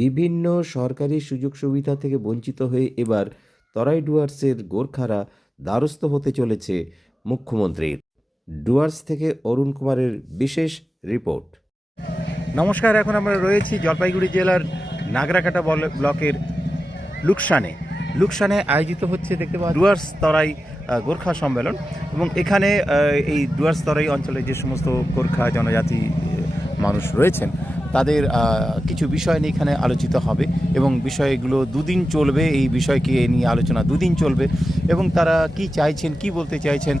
বিভিন্ন সরকারি সুযোগ সুবিধা থেকে বঞ্চিত হয়ে এবার তরাই ডুয়ার্সের গোর্খারা দ্বারস্থ হতে চলেছে মুখ্যমন্ত্রীর। ডুয়ার্স থেকে অরুণ কুমারের বিশেষ রিপোর্ট। নমস্কার, এখন আমরা রয়েছি জলপাইগুড়ি জেলার নাগরাকাটা ব্লকের লুকসানে আয়োজিত হচ্ছে দেখতে পাওয়া ডুয়ার্স তরাই গোর্খা সম্মেলন। এবং এখানে এই ডুয়ার্স তরাই অঞ্চলে যে সমস্ত গোর্খা জনজাতি মানুষ রয়েছেন তাদের কিছু বিষয় নিয়ে এখানে আলোচিত হবে এবং বিষয়গুলো দুদিন চলবে। এই বিষয়কে নিয়ে আলোচনা দুদিন চলবে এবং তারা কি চাইছেন, কি বলতে চাইছেন,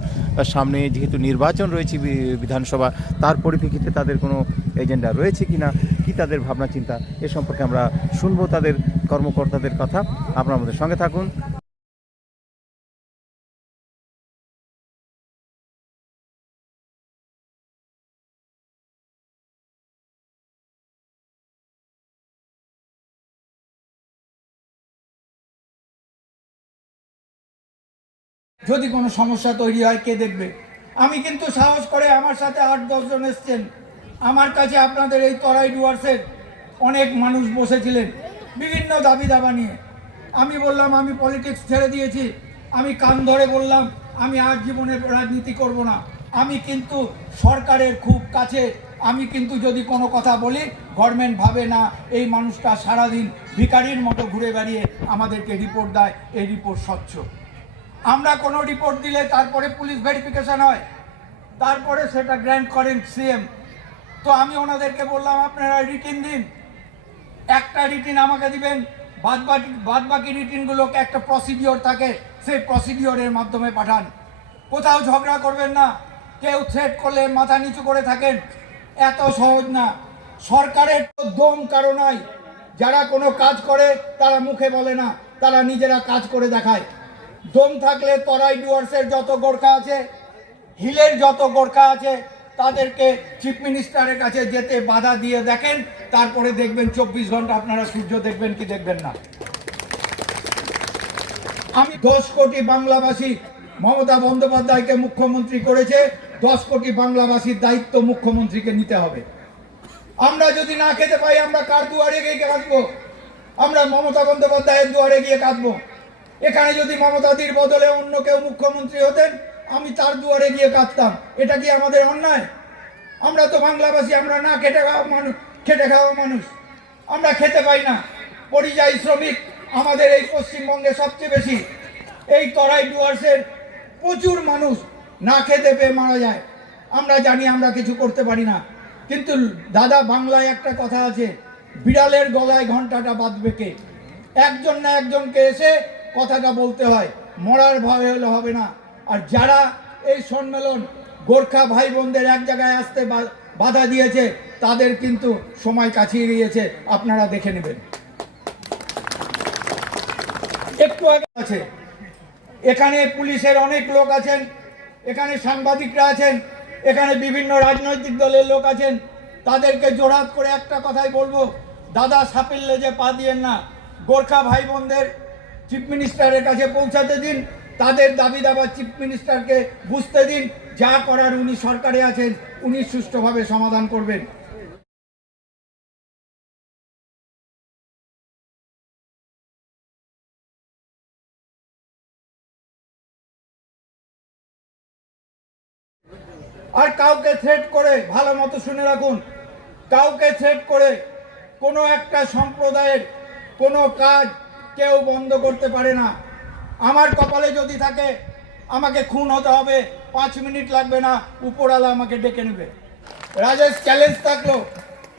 সামনে যেহেতু নির্বাচন রয়েছে বিধানসভা, তার পরিপ্রেক্ষিতে তাদের কোনো এজেন্ডা রয়েছে কিনা, কি তাদের ভাবনা চিন্তা, এ সম্পর্কে আমরা শুনবো তাদের কর্মকর্তাদের কথা। আপনারা আমাদের সঙ্গে থাকুন। যদি কোনো সমস্যা তৈরি হয় কে দেখবে? আমি কিন্তু সাহস করে, আমার সাথে 8-10 জন এসছেন আমার কাছে। আপনাদের এই তরাই ডুয়ার্সের অনেক মানুষ বসেছিলেন বিভিন্ন দাবি দাবা নিয়ে। আমি বললাম আমি পলিটিক্স ছেড়ে দিয়েছি। আমি কান ধরে বললাম আমি আর জীবনে রাজনীতি করব না। আমি কিন্তু সরকারের খুব কাছে। আমি কিন্তু যদি কোনো কথা বলি গভর্নমেন্ট ভাবে না এই মানুষটা সারাদিন ভিখারির মতো ঘুরে বেড়িয়ে আমাদেরকে রিপোর্ট দেয়, এই রিপোর্ট স্বচ্ছ। আমরা কোনো রিপোর্ট দিলে তারপরে পুলিশ ভেরিফিকেশন হয়, তারপরে সেটা গ্র্যান্ট করেন সিএম। তো আমি ওনাদেরকে বললাম আপনারা রিটিন দিন, একটা রিটিন আমাকে দিবেন, বাদবাকি রিটিনগুলোকে একটা প্রসিডিওর থাকে, সেই প্রসিডিওরের মাধ্যমে পাঠান। কোথাও ঝগড়া করবেন না, কেউ থ্রেট করলে মাথা নিচু করে থাকেন, এত সহজ না। সরকারের তো দম কারো নাই। যারা কোনো কাজ করে তারা মুখে বলে না, তারা নিজেরা কাজ করে দেখায়। দম থাকলে তরাই ডুয়ার্সের যত গোর্খা আছে, হিলের যত গোর্খা আছে, তাদেরকে চিফ মিনিস্টারের কাছে যেতে বাধা দিয়ে দেখেন, তারপরে দেখবেন 24 ঘন্টা আপনারা সূর্য দেখবেন কি দেখবেন না। আমি 10 কোটি বাংলাভাষী মমতা বন্দ্যোপাধ্যায়কে মুখ্যমন্ত্রী করেছে, 10 কোটি বাংলাভাষীর দায়িত্ব মুখ্যমন্ত্রীকে নিতে হবে। আমরা যদি না খেতে পাই আমরা কার দুয়ারে গিয়ে কাঁদবো? আমরা মমতা বন্দ্যোপাধ্যায়ের দুয়ারে গিয়ে কাঁদবো। এখানে যদি মমতাদির বদলে অন্য কেউ মুখ্যমন্ত্রী হতেন আমি তার দুয়ারে গিয়ে কাঁদতাম। এটা কি আমাদের অন্যায়? আমরা তো বাংলাভাষী, আমরা না খেটে খাওয়া মানুষ, আমরা খেতে পাই না। পরিযায়ী শ্রমিক আমাদের এই পশ্চিমবঙ্গে সবচেয়ে বেশি। এই তরাই ডুয়ার্সের প্রচুর মানুষ না খেতে পেয়ে মারা যায়। আমরা জানি আমরা কিছু করতে পারি না, কিন্তু দাদা বাংলায় একটা কথা আছে, বিড়ালের গলায় ঘন্টাটা বাঁধবে কে? একজন না একজনকে এসে কথাটা বলতে হয়, মরার ভয় হলে হবে না। আর যারা এই সম্মেলন গোর্খা ভাই বোনদের এক জায়গায় আসতে বাধা দিয়েছে তাদের কিন্তু সময় কাছিয়ে গিয়েছে, আপনারা দেখে নেবেন। একটু আগে আছে, এখানে পুলিশের অনেক লোক আছেন, এখানে সাংবাদিকরা আছেন, এখানে বিভিন্ন রাজনৈতিক দলের লোক আছেন। তাদেরকে জোড়হাত করে একটা কথাই বলবো, দাদা সাপের লেজে পা দিয়েন না। গোর্খা ভাই বোনদের চিফ মিনিস্টারের কাছে পৌঁছাতে দিন, তাদের দাবি দাবা চিফ মিনিস্টারকে বুঝতে দিন। যা করার উনি সরকারে আছেন, উনি সুষ্ঠুভাবে সমাধান করবেন। আর কাউকে থ্রেট করে, ভালো মতো শুনে রাখুন, কাউকে থ্রেট করে কোনো একটা সম্প্রদায়ের কোনো কাজ কেউ বন্ধ করতে পারে না। আমার কপালে যদি থাকে আমাকে খুন হতে হবে, 5 মিনিট লাগবে না, উপরওয়ালা আমাকে ডেকে নেবে। রাজেশ চ্যালেঞ্জ থাকলো,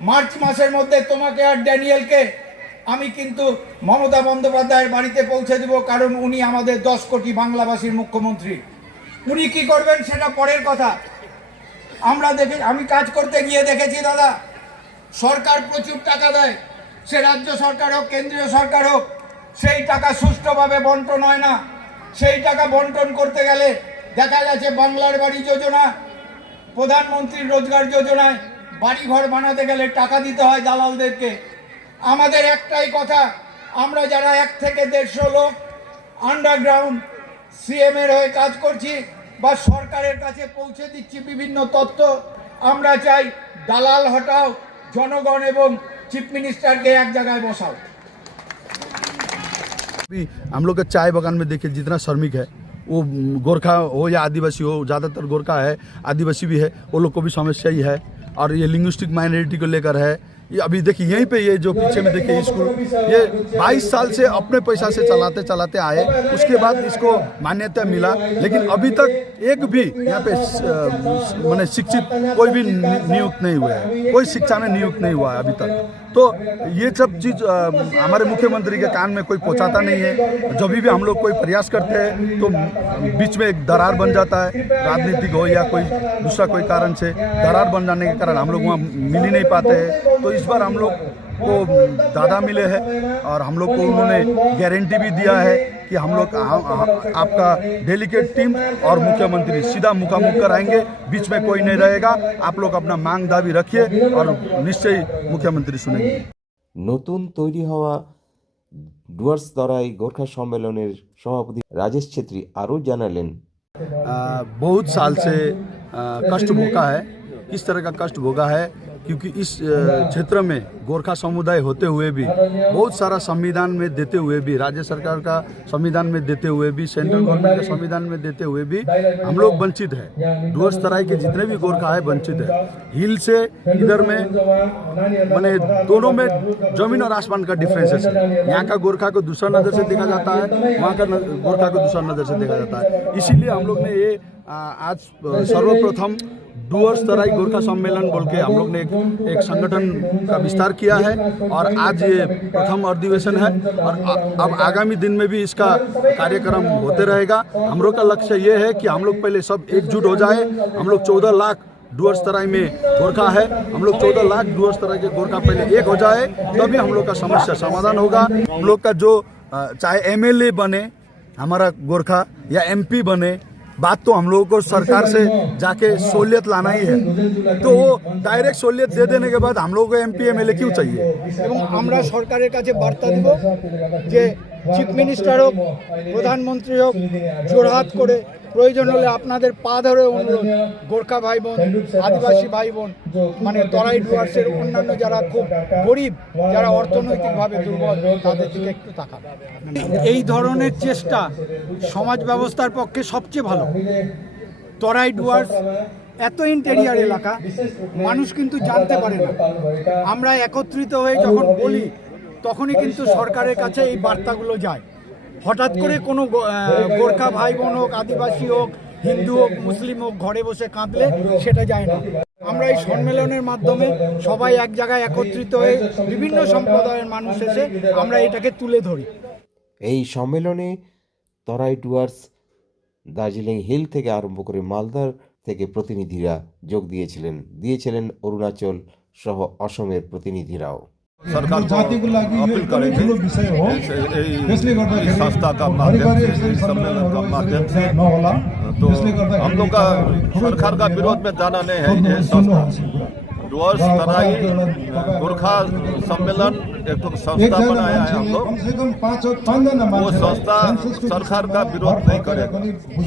মার্চ মাসের মধ্যে তোমাকে আর ড্যানিয়েলকে আমি কিন্তু মমতা বন্দ্যোপাধ্যায়ের বাড়িতে পৌঁছে দেব, কারণ উনি আমাদের 10 কোটি বাংলাভাষীর মুখ্যমন্ত্রী। উনি কি করবেন সেটা পরের কথা। আমি কাজ করতে গিয়ে দেখেছি দাদা, সরকার প্রচুর টাকা দেয়, সে রাজ্য সরকার হোক কেন্দ্রীয় সরকার হোক, সেই টাকা সুষ্ঠুভাবে বন্টন হয় না। সেই টাকা বন্টন করতে গেলে দেখা গেছে বাংলার বাড়ি যোজনা, প্রধানমন্ত্রীর রোজগার যোজনায় বাড়িঘর বানাতে গেলে টাকা দিতে হয় দালালদেরকে। আমাদের একটাই কথা, আমরা যারা 1 থেকে 150 লোক আন্ডারগ্রাউন্ড সিএম এর হয়ে কাজ করছি বা সরকারের কাছে পৌঁছে দিচ্ছি বিভিন্ন তথ্য, আমরা চাই দালাল হটাও, জনগণ এবং চিফ মিনিস্টারকে এক জায়গায় বসাও। अभी हम लोग का चाय बागान में देखिए जितना श्रमिक है वो गोरखा हो या आदिवासी हो, ज़्यादातर गोरखा है, आदिवासी भी है, वो लोग को भी समस्या ही है। और ये लिंग्विस्टिक माइनॉरिटी को लेकर है। ये अभी देखिए यहीं पे ये जो पीछे में देखिए स्कूल, ये 22 साल से अपने पैसा से चलाते चलाते आए, उसके बाद इसको मान्यता मिला, लेकिन अभी तक एक भी यहाँ पे माने शिक्षित कोई भी नियुक्त नहीं हुआ है, कोई शिक्षा में नियुक्त नहीं हुआ है अभी तक। तो ये सब चीज़ हमारे मुख्यमंत्री के कान में कोई पहुँचाता नहीं है। जब भी हम लोग कोई प्रयास करते हैं तो बीच में एक दरार बन जाता है, राजनीतिक हो या कोई दूसरा कोई कारण से दरार बन जाने के कारण हम लोग वहाँ मिल ही नहीं पाते हैं। तो इस बार हम लोग को दादा मिले हैं और हम लोग को उन्होंने गारंटी भी दिया है कि हम लोग आपका डेलीगेट टीम और मुख्यमंत्री सीधा मुखामुख कराएंगे, बीच में कोई नहीं रहेगा। आप लोग अपना मांग दाबी रखिए और निश्चय मुख्यमंत्री सुनेंगे। নতুন তৈরি হওয়া ডুয়ার্স তরাই গোর্খা সম্মেলনের সভাপতি রাজেশ ছেত্রী আরও জানালেন, बहुत साल से कष्ट भोगा है। किस तरह का कष्ट भोगा है, क्योंकि इस क्षेत्र में गोरखा समुदाय होते हुए भी, बहुत सारा संविधान में देते हुए भी, राज्य सरकार का संविधान में देते हुए भी, सेंट्रल गवर्नमेंट के संविधान में देते हुए भी हम लोग वंचित है। डुअर्स तराई के जितने भी गोरखा है वंचित है। हिल से इधर में माने दोनों में जमीन और आसमान का डिफरेंसेस है। यहाँ का गोरखा को दूसरा नज़र से देखा जाता है, वहाँ का गोरखा को दूसरा नज़र से देखा जाता है। इसीलिए हम लोग ने ये आज सर्वप्रथम डुअर्स तराई गोरखा सम्मेलन बोल के हम लोग ने एक संगठन का विस्तार किया है और आज ये प्रथम अधिवेशन है। और अब आगामी दिन में भी इसका कार्यक्रम होते रहेगा। हम लोग का लक्ष्य ये है कि हम लोग पहले सब एकजुट हो जाए। हम लोग 14 लाख डुअर्स तराई में गोरखा है, हम लोग 14 लाख डुअर्स तराई के गोरखा पहले एक हो जाए, तभी हम लोग का समस्या समाधान होगा। हम लोग का जो चाहे MLA बने हमारा गोरखा या MP बने, बात तो हम लोगों को सरकार से जाके सहूलियत लाना ही है। तो वो डायरेक्ट सहूलियत दे देने के बाद हम लोगों को MP MLA क्यों चाहिए। এবং আমরা সরকারের কাছে বার্তা দিব যে চিফ মিনিস্টার হোক, প্রধানমন্ত্রী হোক, জোরহাত করে প্রয়োজন হলে আপনাদের পা ধরে অনুরোধ, গোর্খা ভাই বোন, আদিবাসী ভাই বোন, মানে তরাই ডুয়ার্সের অন্যান্য যারা খুব গরিব, যারা অর্থনৈতিকভাবে দুর্বল, তাদের দিকে একটু তাকান। এই ধরনের চেষ্টা সমাজ ব্যবস্থার পক্ষে সবচেয়ে ভালো। তরাই ডুয়ার্স এত ইন্টেরিয়ার এলাকা, মানুষ কিন্তু জানতে পারে না। আমরা একত্রিত হয়ে যখন বলি তখনই কিন্তু সরকারের কাছে এই বার্তাগুলো যায়। হঠাৎ করে কোনো গোর্খা ভাই বোন হোক, আদিবাসী হোক, হিন্দু হোক, মুসলিম হোক ঘরে বসে কাঁদলে সেটা যায় না। আমরা এই সম্মেলনের মাধ্যমে সবাই এক জায়গায় একত্রিত হয়ে বিভিন্ন সম্প্রদায়ের মানুষ এসে আমরা এটাকে তুলে ধরি। এই সম্মেলনে তরাই ডুয়ার্স, দার্জিলিং হিল থেকে আরম্ভ করে মালদার থেকে প্রতিনিধিরা যোগ দিয়েছিলেন অরুণাচল সহ অসমের প্রতিনিধিরাও। सरकार को अपील करेंगे इस संस्था का माध्यम से, इस सम्मेलन का माध्यम से। तो हम लोग का सरकार का विरोध में जाना नहीं है। ये संस्था डुअर्स तराई गोरखा सम्मेलन एक तो संस्था बनाया है हम लोग। वो संस्था सरकार का विरोध नहीं करेगा।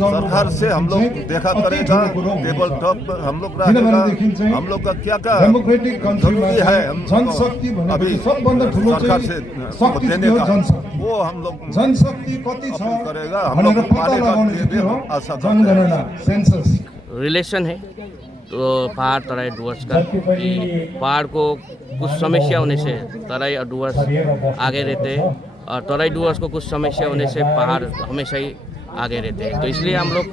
सरकार से हम लोग देखा करेगा, टेबल टॉप हम लोग रहेगा। हम लोग का क्या क्या जरूरी है हम अभी सरकार से देने का, वो हम लोग अपील करेगा। हम लोग पाने का भी आशा करते हैं। रिलेशन है तो पहाड़ तराई डुअर्स का, कि पहाड़ को कुछ समस्या होने से तराई और डुअर्स आगे रहते हैं और तराई डुअर्स को कुछ समस्या होने से पहाड़ हमेशा ही आगे रहते हैं। तो इसलिए हम लोग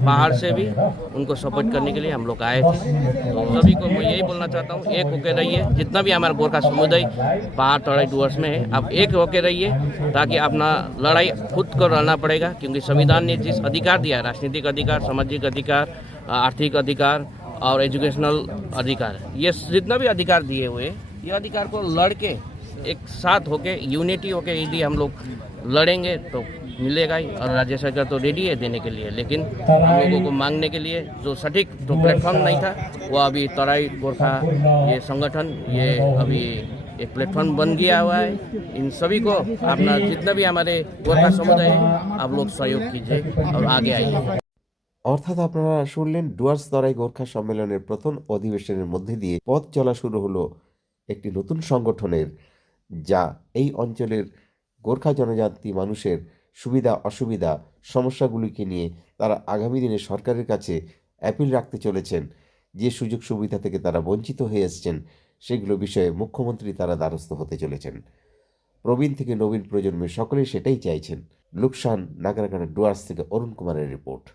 पहाड़ से भी उनको सपोर्ट करने के लिए हम लोग आए थे। तो सभी को मैं यही बोलना चाहता हूँ, एक होकर रहिए। जितना भी हमारा गोरखा समुदाय पहाड़ तराई डुअर्स में है, आप एक होकर रहिए, ताकि अपना लड़ाई खुद को लड़ना पड़ेगा। क्योंकि संविधान ने जिस अधिकार दिया है, राजनीतिक अधिकार, सामाजिक अधिकार, आर्थिक अधिकार और एजुकेशनल अधिकार, ये जितना भी अधिकार दिए हुए, ये अधिकार को लड़के एक साथ होके, यूनिटी होके यदि हम लोग लड़ेंगे तो मिलेगा ही। और राज्य सरकार तो रेडी है देने के लिए, लेकिन हम लोगों को मांगने के लिए जो सटीक जो प्लेटफॉर्म नहीं था, वो अभी तराई गोरखा ये संगठन ये अभी एक प्लेटफॉर्म बन गया हुआ है। इन सभी को अपना जितना भी हमारे गोरखा समुदाय है, आप लोग सहयोग कीजिए और आगे आइए। অর্থাৎ আপনারা শুনলেন ডুয়ার্স তরাই গোর্খা সম্মেলনের প্রথম অধিবেশনের মধ্যে দিয়ে পথ চলা শুরু হলো একটি নতুন সংগঠনের, যা এই অঞ্চলের গোর্খা জনজাতি মানুষের সুবিধা অসুবিধা সমস্যাগুলিকে নিয়ে তারা আগামী দিনে সরকারের কাছে অ্যাপিল রাখতে চলেছেন। যে সুযোগ সুবিধা থেকে তারা বঞ্চিত হয়ে এসছেন সেগুলো বিষয়ে মুখ্যমন্ত্রী তারা দ্বারস্থ হতে চলেছেন। প্রবীণ থেকে নবীন প্রজন্মের সকলেই সেটাই চাইছেন। লুকসান, নাগরাকাটা ডুয়ার্স থেকে অরুণ কুমারের রিপোর্ট।